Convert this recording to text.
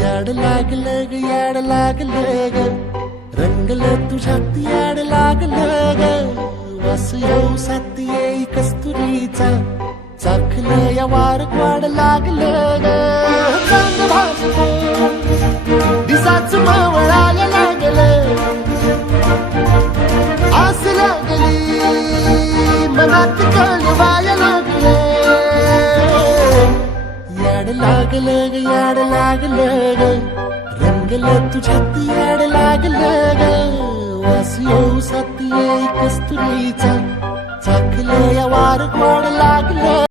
याड लागलं ग याड लागलं ग रंगलं तुझ्यात याड लागलं ग वास येऊ साथ येई कस्तुरीचा चाखलं या वार वाड लागलं ग चांग भासलं दिसाच मावळायला लागलं आस लागली मनात कळवायला लागलं याड लागलं ग याड लागलं ग रंगलं तुझ्यात याड लागलं ग वास येऊ साथ येई कस्तुरीचा चाखलं या वार गोड लागलं